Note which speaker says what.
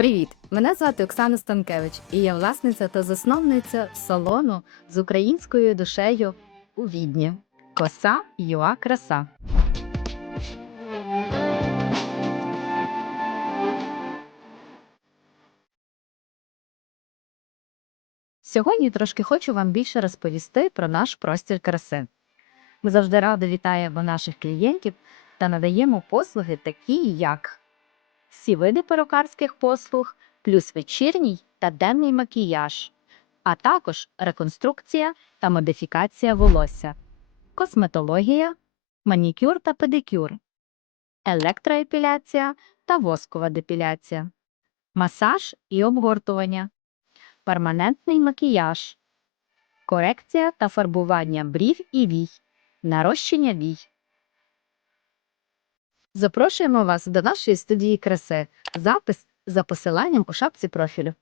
Speaker 1: Привіт! Мене звати Оксана Станкевич, і я власниця та засновниця салону з українською душею у Відні. Коса Юа Краса. Сьогодні трошки хочу вам більше розповісти про наш простір краси. Ми завжди радо вітаємо наших клієнтів та надаємо послуги, такі як всі види перукарських послуг, плюс вечірній та денний макіяж, а також реконструкція та модифікація волосся, косметологія, манікюр та педикюр, електроепіляція та воскова депіляція, масаж і обгортування, перманентний макіяж, корекція та фарбування брів і вій, нарощення вій. Запрошуємо вас до нашої студії краси. Запис за посиланням у шапці профілю.